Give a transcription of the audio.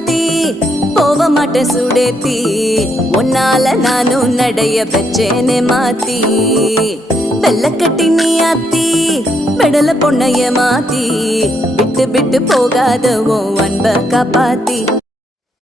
மாத்தி போக மாட்டேன் சுடேத்தி உன்னால நானும் நடைய பெச்சேனே மாத்தி வெள்ளக்கட்டி நீ ஆத்தி பெடல பொண்ணைய மாத்தி விட்டு விட்டு போகாத உன் அன்ப காப்பாத்தி